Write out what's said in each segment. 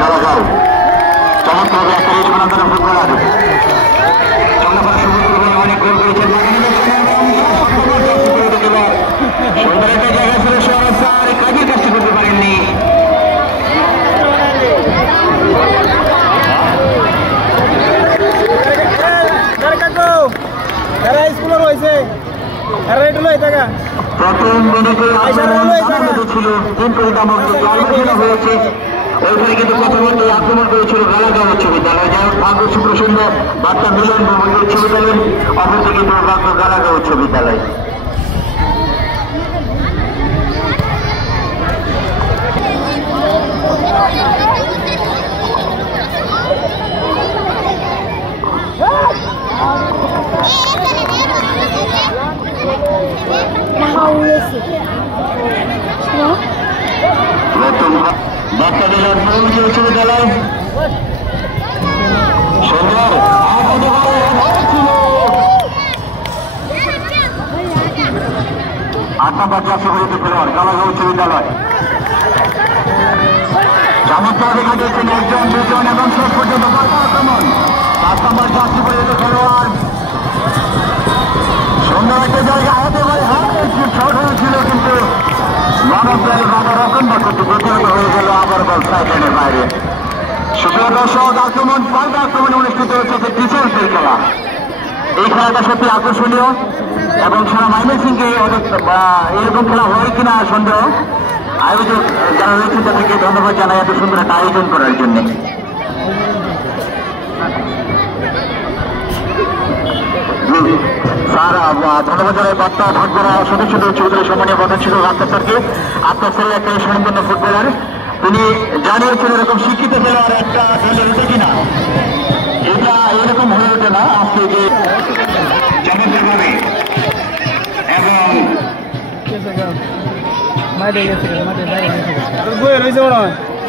গালাগাঁও চমৎকার একটা রেশমানন্দন ফুটবলার চন্দ্রপাড়া শুরু করবেন অনেক গোল করেছেন সুন্দর একটা জায়গা ছিল সরকার কাজের কাজটি করতে পারেননি প্রথম মিনিটে ছিল তিন পরিকামক হয়েছে ওইখানে কিন্তু প্রথমত আক্রমণ করেছিল গালাগাঁও উচ্চ বিদ্যালয় যাই হোক ভাগ্য সুপ্রসন্ন বার্তা মিলন উচ্চ বিদ্যালয় অপরদিকে দুর্ভাগ্য গালাগাঁও উচ্চ বিদ্যালয় বার্তা মিলন উচ্চ বিদ্যালয় সুন্দর আট নম্বর চারশো গড়িতে খেলোয়াড় গালাগাঁও উচ্চ বিদ্যালয় চমৎকার দেখা যাচ্ছেন একজন দুজন এবং শেষ পর্যন্ত আক্রমণ 7 নম্বর চারশো গড়িতে খেলোয়াড় সুন্দর একটা জায়গা হতে পারে শর্ট হয়েছিল কিন্তু রক্ষণভাগ করতে প্রতিহত হয়ে গেল আবার বল সাইডের বাইরে সুপ্রিয় দর্শক আক্রমণ পাল্টা আক্রমণে অনুষ্ঠিত হচ্ছে ডিফেন্সের খেলা এই খেলাটা সত্যি আকর্ষণীয় এবং সারা ময়মনসিংহে এরকম খেলা হয় কিনা সন্দেহ আয়োজক যারা রয়েছেন তাদেরকে ধন্যবাদ জানাই এত সুন্দর একটা আয়োজন করার জন্য ধন্যবাদ জানাই বার্তা ভাগ করা সদস্যদের চৌধুরী সম্মানীয় প্রধান শিক্ষক আক্তার স্যারকে আক্তার স্যার একটা সম্পন্ন ফুটবলার তিনি জানিয়েছেন এরকম শিক্ষিত খেলোয়াড় একটা দলে ওঠে কিনা এটা এরকম হয়ে ওঠে না আজকে যে চমৎকারভাবে এবং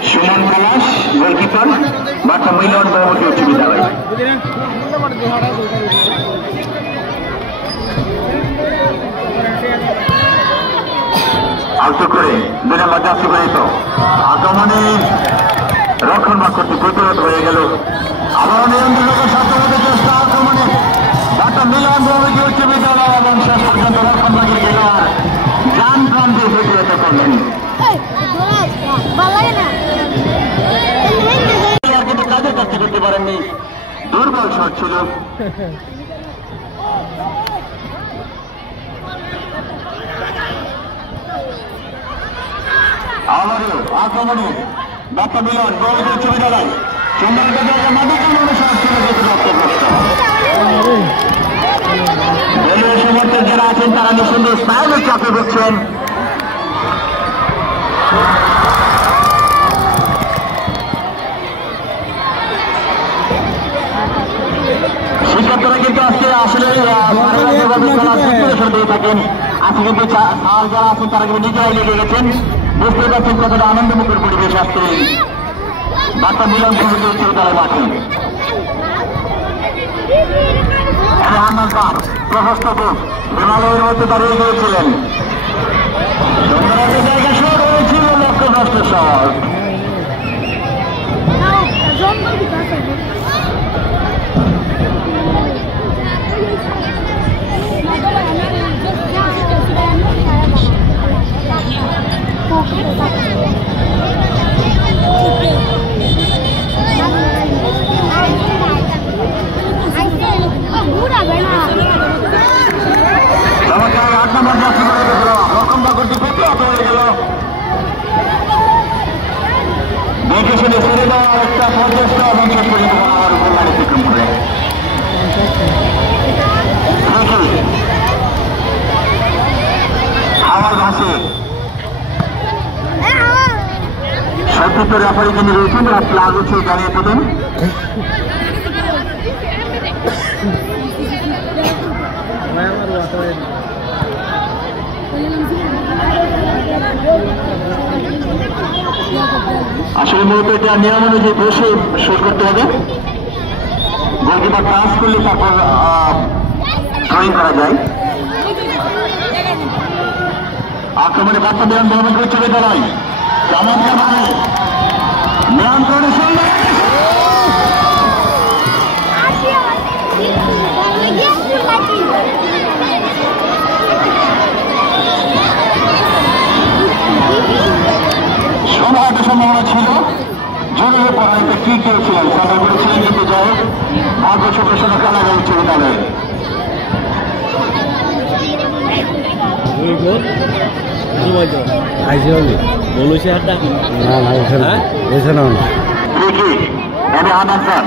সুমন পলাশ গোলকিপার বার্তা মিলন পরবর্তী উচ্চ বিদ্যালয় আলতো করে 2 নম্বর চারশো করে তো আক্রমণে রক্ষণভাগ করতে প্রতিরোধ হয়ে গেল আবার নিয়ন্ত্রণের সাধ্যমতো চেষ্টা আক্রমণে বার্তা মিলন পরবর্তী উচ্চ বিদ্যালয় এবং শেষ পর্যন্ত রক্ষণভাগের খেলোয়াড় যান প্রাণ দিয়ে প্রতিরোধ করলেন কিন্তু কাজের কাজটি করতে পারেননি দুর্বল শট ছিল আবারও আক্রমণে বার্তা মিলন পরবর্তী উচ্চ বিদ্যালয় সুন্দর দলীয় সমর্থক যারা আছেন তারা নিঃসন্দেহ স্নায়ুর চাপে বসছেন শিক্ষার্থীরা কিন্তু আজকে আসলে দিয়ে থাকেন আজকে কিন্তু যারা আছেন তারা কিন্তু নিজেরাই লেগে গেছেন বুঝতে পারছেন কতটা আনন্দমুখর পরিবেশ আজকে বার্তা মিলন সমিতি উচ্চ বিদ্যালয় মাঠে প্রশস্ত হিমালয়ের মধ্যে দাঁড়িয়ে গিয়েছিলেন জায়গা শোর হয়েছিল লক্ষ্যভ্রষ্ট শট একটা প্রচেষ্টা এবং শেষ পর্যন্ত আমার উপর গাড়ি অতিক্রম করে হাওয়ার ঘাসে সত্যিত রেফারি যিনি রয়েছেন প্লাগ হচ্ছে জানিয়ে দেবেন আসলে মূলত এটা নিয়ম অনুযায়ী বসে শোধ করতে হবে গোলকিপার পাস করলে তারপর ড্রয়িং করা যায় আক্রমণে বার্তা দেন মোহাম্মদ উচ্চ বিদ্যালয় চমৎকার নিয়ন্ত্রণে সময়টা সম্ভাবনা ছিল জরুরি পড়াইতে কি করেছিলেন সবাই বলেছিলেন কিন্তু যাই ভাগ্য সুপ্রসন্ন কানাডা উচ্চ বিদ্যালয়ে আমি আনান স্যার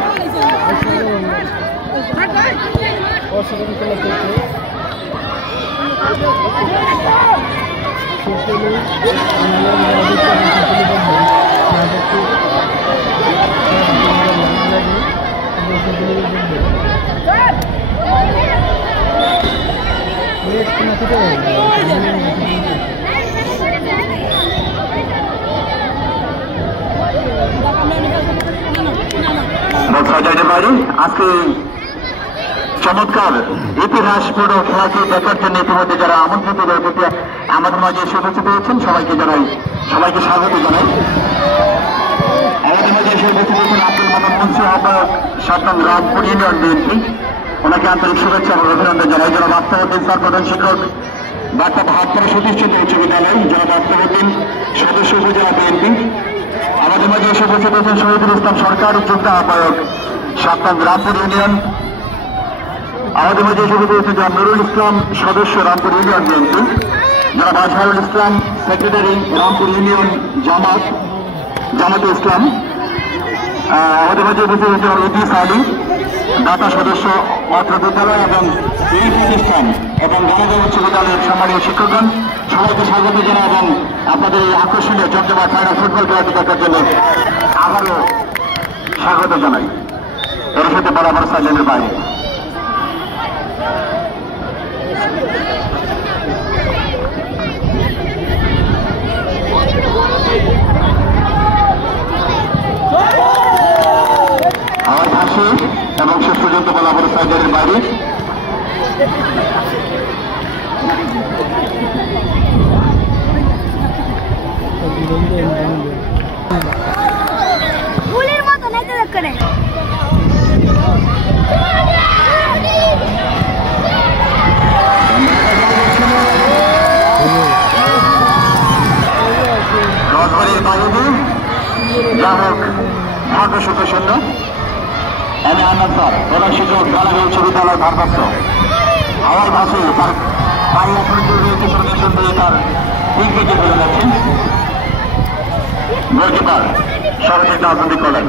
আজকে চমৎকার ইতিহাসপূর্ণ খেলাকে দেখার জন্য ইতিমধ্যে যারা আমন্ত্রিত আমাদের মাঝে এসে উপস্থিত হয়েছেন সবাইকে স্বাগত জানাই। আমাদের মাঝে এসে উপস্থিত হয়েছেন আব্দুল মামুন মুন্সি আহ্বায়ক 7 নং রামপুর ইউনিয়ন বিএনপি, ওনাকে আন্তরিক শুভেচ্ছা এবং অভিনন্দন জানাই। জনাব আফতাবউদ্দিন স্যার প্রধান শিক্ষক বার্তা ভাটপাড়া সতীশচন্দ্র উচ্চ বিদ্যালয়, জনাব আফতাবউদ্দিন সদস্য উপজেলা বিএনপি। আমাদের মাঝে এসে উপস্থিত হয়েছেন শহীদুল ইসলাম সরকার যুগ্ম আহ্বায়ক 7 নং রামপুর ইউনিয়ন। আমাদের মাঝে এসে উপস্থিত হয়েছেন জনাব নুরুল ইসলাম সদস্য রামপুর ইউনিয়ন বিএনপি, জনাব আজহারুল ইসলাম সেক্রেটারি রামপুর ইউনিয়ন জামাতে ইসলাম। আমাদের মাঝে উপস্থিত হয়েছেন ইদ্রিস আলী দাতা সদস্য অত্র বিদ্যালয় এবং এই প্রতিষ্ঠান এবং গানাগা উচ্চ বিদ্যালয়ের সম্মানীয় শিক্ষকগণ, সবাইকে স্বাগত জানাই এবং আপনাদের এই আকর্ষণীয় জমজমাট ফাইনাল ফুটবল খেলাটি দেখার জন্য আবারও স্বাগত জানাই। এর সাথে বরাবর সার্জনের বাইরে আওয়াজ আসে এবং শেষ পর্যন্ত বরাবর সার্জনের বাইরে ফুলের মতো নাইতে করে যা হোক ভাগ্য সুপ্রসন্ন। আমি আনন্দ স্যার প্রধান শিক্ষক গানাগা উচ্চ বিদ্যালয় ভারপ্রাপ্ত হাওয়াই ভাসে তার পাল্লা প্রদর্শন দিয়ে তার উইকেটে ফেলে যাচ্ছেন গোলকিপার সর্বশেষ রাজনৈতিক করলেন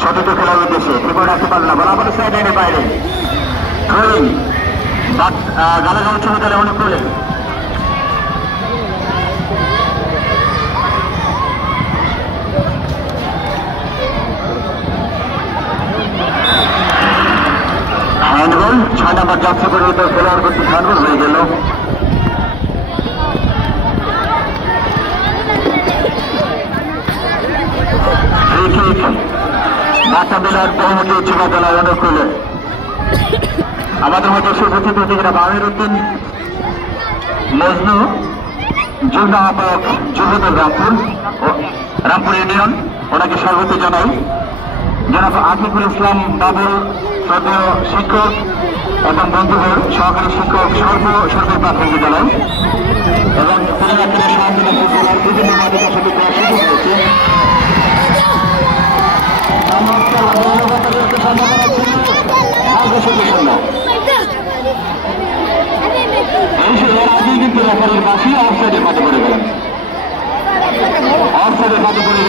সতীর্থ খেলার উদ্দেশ্যে ত্রিপুরা রাখতে পারল না বরাবর সাইডের বাইরে থ্রোয়িং গানাগা উচ্চ বিদ্যালয় অনেক করলেন হ্যান্ডবল 6 নম্বর জার্সি পরিহিত খেলোয়াড় কর্তৃক হ্যান্ডবল হয়ে গেল। বাচ্চা বেলার বহুমুখী উচ্চ বিদ্যালয় অনেক করলেন। আমাদের মধ্যে উপস্থিত হতে গেলে আমির উদ্দিন মজনু যুগ্ম আহ্বায়ক যুবদল রামপুর ইউনিয়ন, ওনাকে স্বাগত জানাই। জনাব আতিকুল ইসলাম বাবুল শ্রদ্ধেয় শিক্ষক এবং বন্ধুদের সহকারী শিক্ষক সরকারি প্রাথমিক বিদ্যালয় এবং পরিবারের সমান্তরাল ফুটবলার বিভিন্ন মাধ্যমের সাথে সুযোগ হয়েছে। এর আগেই কিন্তু রেফারির পাশে অফসাইডের মাঠে পড়ে গেলেন, অফসাইডের মাঠে পড়ে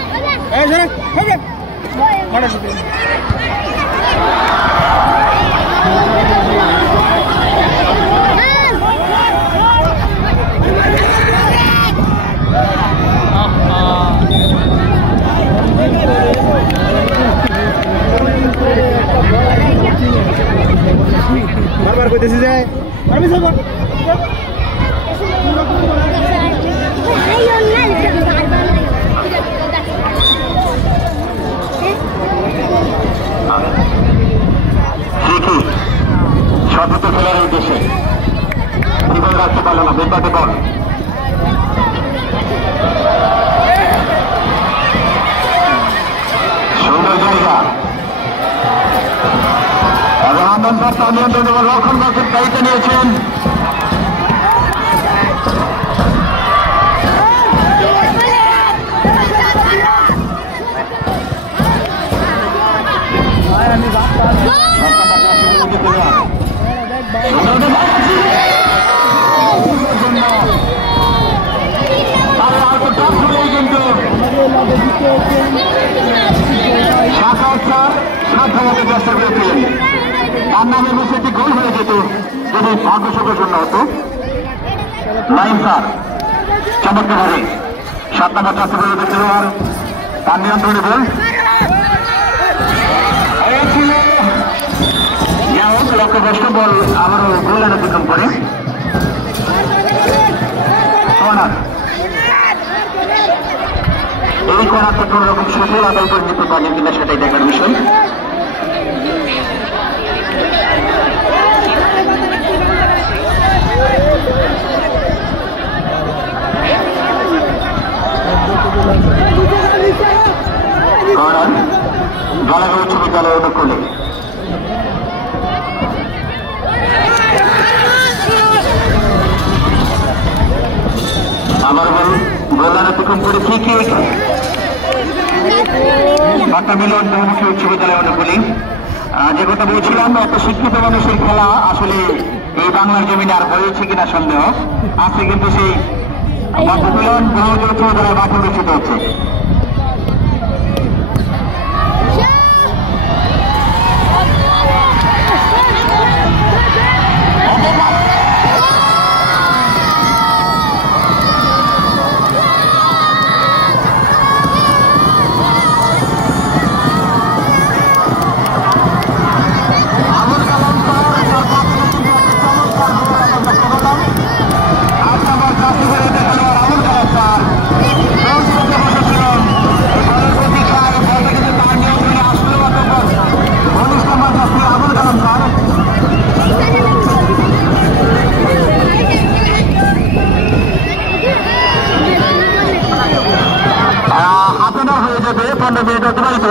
বারবার কইতেছি যে পারবি যাব সতত খেলার উদ্দেশ্যে জীবন রাখতে পারল না বেপাতে বল কালামকার তার নিয়ন্ত্রণ এবং রক্ষণভাগের দায়িত্ব নিয়েছেন। সাধ্যমতো চেষ্টা করেছিলেন, তার নামের মধ্যে একটি গোল হয়ে যেত যদি ভাগ্যশোকের জন্য হতো। নাইম স্যার চমৎকার ভাবে 7 নম্বর চেষ্টা করে দেখছিল আর তার নিয়ন্ত্রণে বল লক্ষ্যভ্রষ্ট বল আবারও গোল অতিক্রম করে এই করাতে কোন রকম সফল আদায় করে নিতে পারেন কিনা সেটাই দেখার বিষয়। গালাগা উচ্চ বিদ্যালয় অনুকূলে আবার বল গোলান অতিক্রম করে ঠিক বার্তা মিলন বহুমুখী উচ্চ বিদ্যালয় অনুকূলে। যে কথা বলছিলাম, এত শিক্ষিত মানুষের খেলা আসলে এই বাংলার জমিনে আর হয়েছে কিনা সন্দেহ আছে, কিন্তু সেই বার্তা মিলন বহুমুখী উচ্চ বিদ্যালয় মাঠে অনুষ্ঠিত হচ্ছে।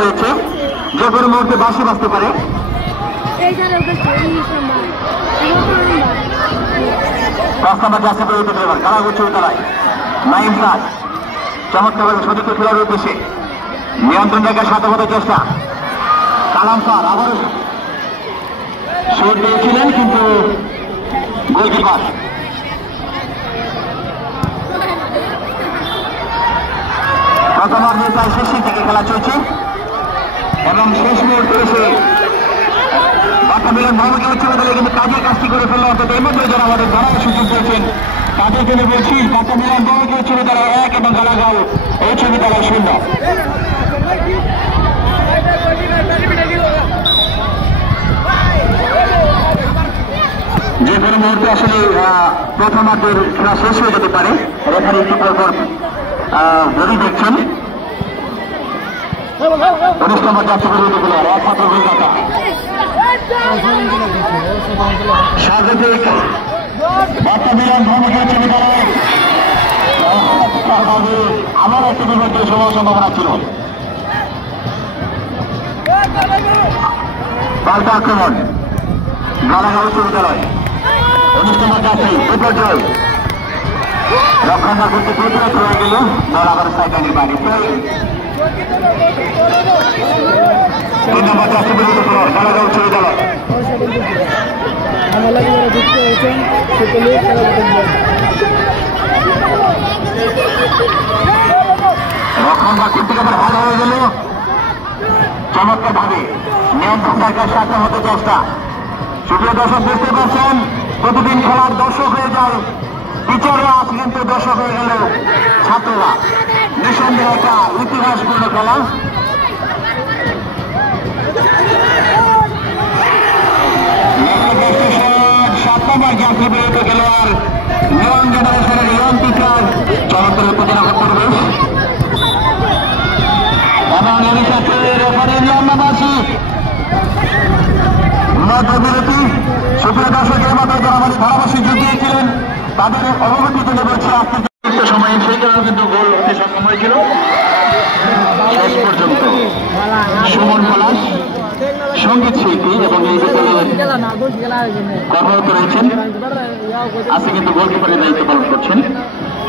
হয়েছে যে কোনো মুহূর্তে বাসি বাঁচতে পারে। নাইম স্যার চমৎকার সতীর্থ খেলার উদ্দেশ্যে নিয়ন্ত্রণ জায়গায় সাথে চেষ্টা। কালাম স্যার আবারও শোট পেয়েছিলেন কিন্তু গোলকিপার প্রথমার্ধে প্রায় শেষের দিকে খেলা চলছে এবং শেষ মুহূর্তে এসে বার্তা মিলন ভূমিকা উচ্চ বিদ্যালয়ে কিন্তু কাজের কাজটি করে ফেললো। অর্থাৎ এই মধ্যে যারা আমাদের ধরার সুযোগ পেয়েছেন তাদের জন্য বলছি বার্তা মিলন ভূমিকা উচ্চ বিদ্যালয় 1 এবং গালাগাঁও উচ্চ বিদ্যালয় 0। যে কোনো মুহূর্তে আসলে প্রথমার্ধের খেলা শেষ হয়ে যেতে পারে। রেফারি একটু পরপর ঘড়ি দেখছেন। 19 নম্বর যাচ্ছে একমাত্র গোলদাতা স্বাগতিক বার্তা মিলন ভূমিকা উচ্চ বিদ্যালয়। আমার একটি বিপর্যয় সময় সম্ভাবনা ছিল। পাল্টা আক্রমণ গালাগাঁও উচ্চ বিদ্যালয় 19 নম্বর যাচ্ছে বিপর্যয় রক্ষণা করতে প্রতিরোধ হয়ে গেল বল আবার সাইডলাইনের বাইরে। 3 নম্বর যাচ্ছে গালাগাঁও উচ্চ বিদ্যালয় রক্ষণ বা করতে ভালো হয়ে গেল চমৎকার ভাবে নিয়ন্ত্রণ থাকার সাথে মতো চেষ্টা। সুপ্রিয় দর্শক বুঝতে পারছেন প্রতিদিন খেলার দর্শক হয়ে যায় টিচাররা, আজ কিন্তু দর্শক হয়ে গেল ছাত্ররা। নিঃসন্দেহে একটা ইতিহাসপূর্ণ খেলা। খেলোয়াড় নিয়ম জেনারেশনের নিয়ম টিচার চমৎকার উত্তেজনা পরিবেশ এবং এর সাথে রেফারি নিয়মবাসী মধ্যবিরতি। সুপ্রিয় দর্শকের মতো যারা আমাদের ধারাভাষ্যে জুটিয়েছিলেন তাদের অবগতি তুলে বলছি আজকে সময়ে সেই কারণে কিন্তু গোল হতে সক্ষম হয়েছিল। শেষ পর্যন্ত সুমন পলাশ সঙ্গীত শিল্পী এবং এই বিদ্যালয়ের কর্মরত রয়েছেন। আজকে কিন্তু গোলকিপারের দায়িত্ব পালন করছেন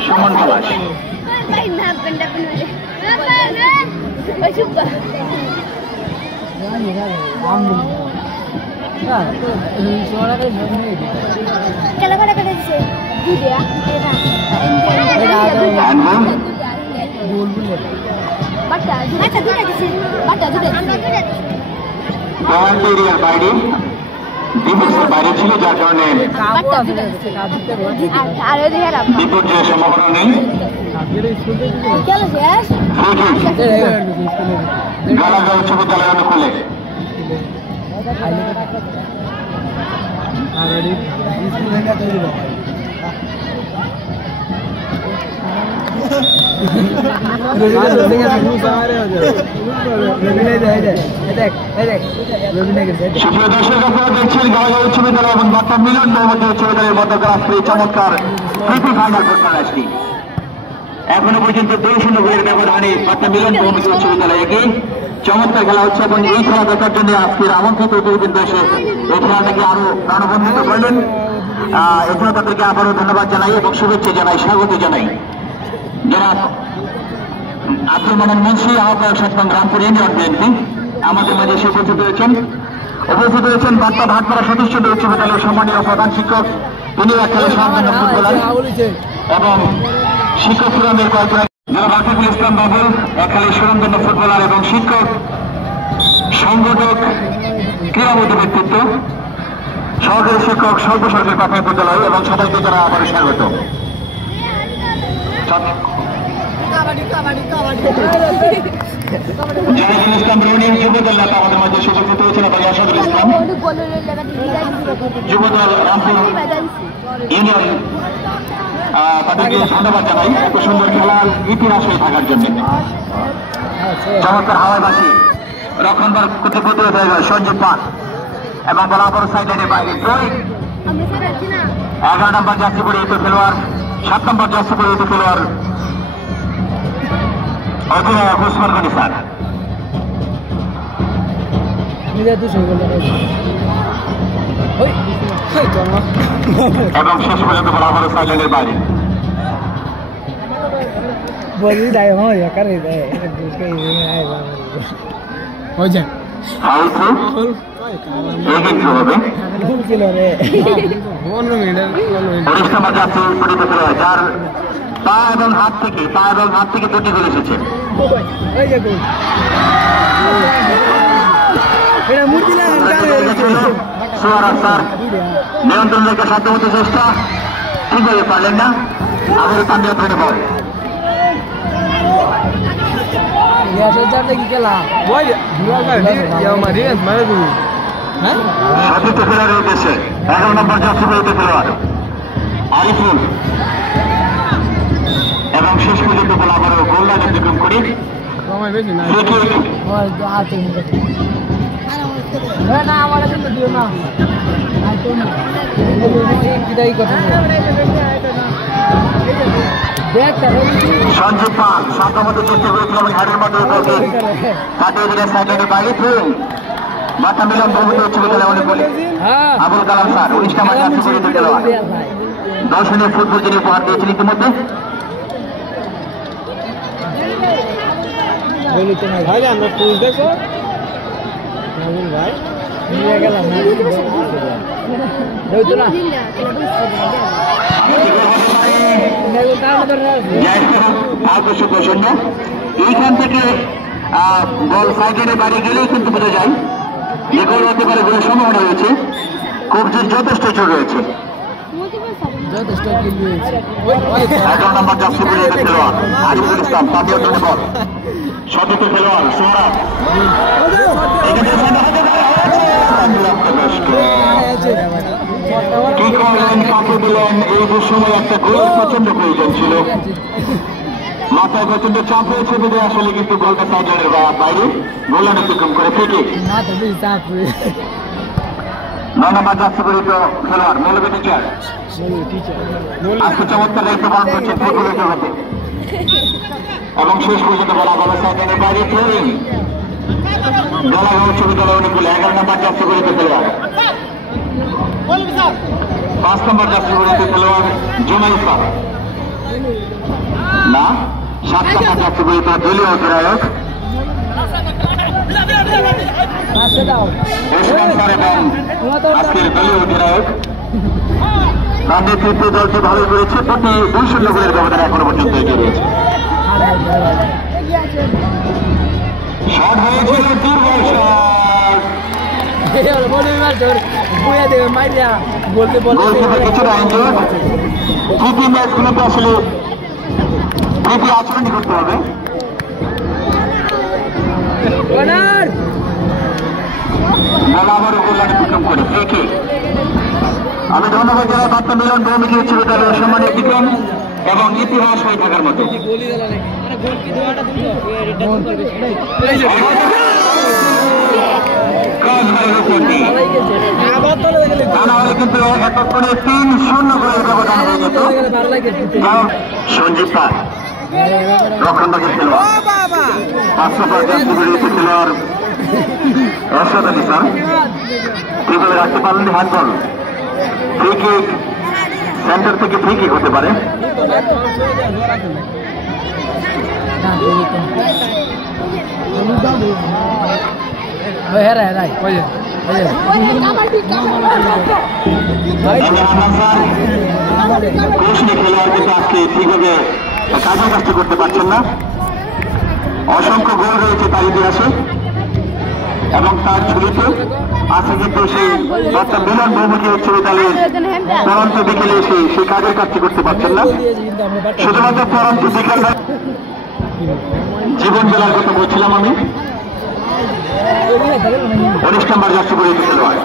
সুমন পলাশ। বাইরে ডিফেন্সের বাইরে ছিল, যার কারণে বিপর্যয়ের সম্ভাবনা নেই। গালাগাঁও উচ্চ বিদ্যালয় অনুকূলে সুপ্রিয় দর্শক, আপনারা দেখছেন গালাগাঁও উচ্চ বিদ্যালয় এবং ডক্টর মিলন বহুমতী উচ্চ বিদ্যালয়ের মধ্যকার আজকে চমৎকার প্রীতি ফাইনাল ফুটবল। এখনো পর্যন্ত 2-0 গোলের ব্যবধানে ডক্টর মিলন বহুমতী উচ্চ বিদ্যালয় এগিয়ে। চমৎকার খেলা হচ্ছে এবং এই খেলা দেখার জন্য আজকের আমন্ত্রিত অতিথিবৃন্দ এসে এই খেলাটাকে আরো প্রাণবন্ধিত করলেন। এছাড়া তাদেরকে আবারও ধন্যবাদ জানাই এবং শুভেচ্ছা জানাই, স্বাগত জানাই। যারা আব্দুল মান্নান মুন্সি আহ্বায়ক সপ্তম রামপুর ইউনিয়ন বিএনপি আমাদের মাঝে এসে উপস্থিত রয়েছেন বার্তা ভাটপাড়া সতীশচন্দ্র উচ্চ বিদ্যালয়ের সম্মানীয় প্রধান শিক্ষক, তিনি এক খেলার সাধারণ ফুটবলার এবং শিক্ষক ফোরামের কয়েকজন, যারা রাকিবুল ইসলাম বাবুল এক খেলার সুরঞ্জন্য ফুটবলার এবং শিক্ষক, সংগঠক, ক্রীড়াবিদ ব্যক্তিত্ব, সহকারী শিক্ষক, সর্বসরকারি প্রাথমিক বিদ্যালয় এবং সবাইকে যারা আবার স্বাগত। জাহিদুল ইসলাম রুনির যুবদল নেতা আমাদের মাঝে উপস্থিত হয়েছেন এবং আসাদুল ইসলাম যুবদল রামপুর ইউনিয়ন, তাদেরকে ধন্যবাদ জানাই এত সুন্দর খেলার ইতিহাস হয়ে থাকার জন্য। চমৎকার হাওয়াইবাসী রক্ষণবার করতে প্রতিরোধ হয়ে গেল সঞ্জীব পান এবং বরাবর সাইডের বাইরে 11 নম্বর জার্সি পরিহিত খেলোয়াড়, 7 নম্বর জার্সি পরিহিত খেলোয়াড় অধিনায়ক ওসমান গনি স্যার এবং শেষ পর্যন্ত বরাবর সাইডের বাইরে যার পা এবং হাত থেকে 2টি গোল এসেছে। নিয়ন্ত্রণ রেখে সাধ্যমতো চেষ্টা, ঠিক হয়ে পারলেন না, আবারও তান্ডিয়া ধরে বল। সতীর্থ খেলোয়াড়ের উদ্দেশ্যে 11 নম্বর জার্সি পরিহিত খেলোয়াড় আরিফুল এবং শেষ পর্যন্ত বল আবারও গোল লাইন অতিক্রম করি সঞ্জীব পাল সাধারণত চেষ্টা করেছিল এবং হ্যাডের মাধ্যমে কাটিয়ে দিলেন সাইডের বাইরে। মাথা মিলন বহুমতী উচ্চ বিদ্যালয় অনেক বলে আবুল কালাম স্যার 19 নম্বর জার্সি পরিহিত খেলোয়াড়, দর্শনীয় ফুটবল যিনি উপহার দিয়েছেন ইতিমধ্যে। এইখান থেকে বল সাইডের বাইরে গেলেই কিন্তু বোঝা যায় যে গোল হতে পারে, গোলের সম্ভাবনা রয়েছে, কবজির যথেষ্ট জোর রয়েছে। 11 নম্বর জার্সি পরিহিত খেলোয়াড় আরিফুল ইসলাম তাদের বল, সতীর্থ খেলোয়াড় সোহরাব কি করলেন, কাকে দিলেন, এই সময় একটা গোল প্রচন্ড প্রয়োজন ছিল, মাথায় প্রচন্ড চাপ হয়েছে বলে আসলে কিন্তু গোলটা সাইডের বাইরে গোল অতিক্রম করে থেকে 9 নম্বর জার্সি পরিহিত খেলোয়াড় মৌলভী টিচার আজকে চমৎকার দায়িত্ব পালন করছেন ফুটবলের জগতে এবং শেষ পর্যন্ত বলা বলা সাইডের বাইরে ফ্লোরিং জলাগাঁও উচ্চ বিদ্যালয় অনুকূলে 11 নম্বর যাত্রী গড়িতে খেলোয়াড় 5 নম্বর যাত্রী গড়িতে খেলোয়াড় জুমাইসা না 7 নম্বর যাত্রী গড়িতে দলীয় অধিনায়ক আজকের দলীয় অধিনায়ক তার নেতৃত্বে দলটি ভালো করেছে প্রতি 2-0 গোলের ব্যবধানে এখনো পর্যন্ত এগিয়ে রয়েছে শট হয়েছিল দুর্বল কিছুটা ইনজুর্ড প্রীতি ম্যাচগুলোতে আসলে প্রীতি আচরণ করতে হবে আবারও কল্যাণী বিক্রম করে আমি ধন্যবাদ জানাই বার্তা মিলন ভৌমিক উচ্চ বিদ্যালয়ের সম্মানিত বিক্রম এবং ইতিহাস হয়ে থাকার মতো কিন্তু এতক্ষণে 3-0 গোলের ব্যবধান হয়ে যেত সঞ্জীব পাল রক্ষণভাগের খেলোয়াড় 5 নম্বর যাত্রী খেলোয়াড় এরশাদ আলী স্যার কিভাবে রাখতে পারলেন হ্যান্ডবল ফ্রি কিক সেন্টার থেকে ফ্রি কিক হতে পারে খেলোয়াড় কিন্তু আজকে ঠিকভাবে কাজের কাজটি করতে পারছেন না অসংখ্য গোল রয়েছে তার ইতিহাসে এবং তার ঝুলিতে আছে কিন্তু সেই বার্তা মিলন ভৌমিক উচ্চ বিদ্যালয়ের পরন্ত বিকেলে এসে সেই কাজের কাজটি করতে পারছেন না শুধুমাত্র পরন্ত বিকেল জীবন বেলার কথা বলছিলাম আমি 19 নম্বর যাত্রী গড়িতে খেলোয়াড়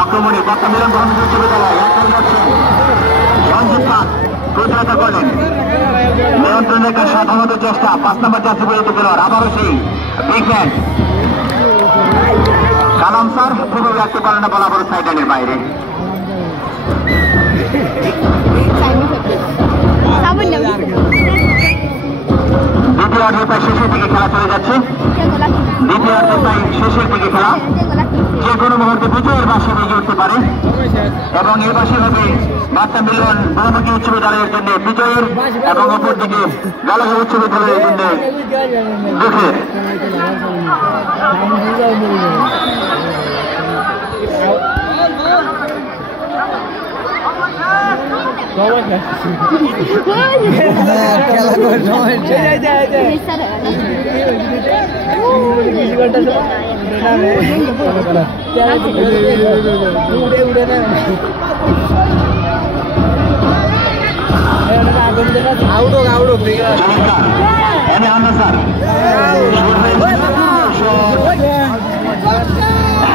আক্রমণে বার্তা মিলন ভৌমিক উচ্চ বিদ্যালয় সঞ্জীব পাল প্রতিহত করলেন নিয়ন্ত্রণ রেখার সাধারণত চেষ্টা 5 নম্বর যাত্রী গড়িতে খেলোয়াড় আবারও সেই উইকেট কালাম স্যার পুরো রাখতে পারেন না বরাবর সাইডের বাইরে দ্বিতীয় অর্ধের প্রায় শেষের দিকে খেলা চলে যাচ্ছে দ্বিতীয় অর্ধের প্রায় শেষের দিকে খেলা যে কোনো মুহূর্তে বিজয়ের বাসে বেজে উঠতে পারে এবং এর বাসে হবে বার্তা মিলন ভৌমিক উচ্চ বিদ্যালয়ের জন্য বিজয়ের এবং অপরদিকে জলাগাঁও উচ্চ বিদ্যালয়ের জন্য দুঃখের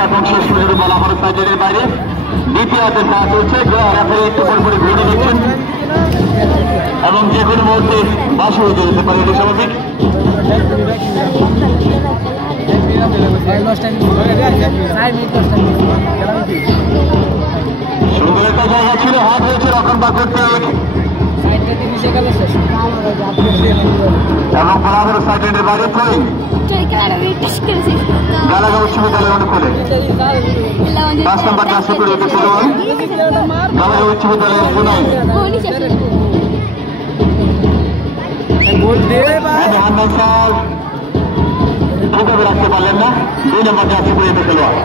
এবং শেষ পর্যন্ত বলা হলো সাইডের বাইরে দ্বিতীয় হাতে খেলা চলছে রেফারি একটু পরপরই ঘুরে দিচ্ছেন এবং যে কোনো মুহূর্তে বাসে হয়ে যেতে পারে এটি স্বাভাবিক সুন্দর একটা জায়গা ছিল হাত হয়েছে রক্ষণভাগ করতে এবং বরাবর সাইডের বাইরে থ্রোয়িং জলাগাঁও উচ্চ বিদ্যালয় অনুকূলে 5 নম্বর যাত্রী গড়িতে খেলোয়াড় জলাগাঁও উচ্চ বিদ্যালয়ের জুনাই ঠিকভাবে রাখতে পারলেন না 2 নম্বর যাত্রী গড়িতে খেলোয়াড়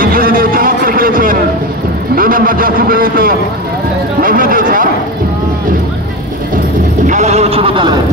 ইঞ্জুরি নিয়ে চমৎকার খেলেছেন 2 নম্বর যাত্রী গড়িতে নজরুল স্যার জলাগাঁও উচ্চ বিদ্যালয়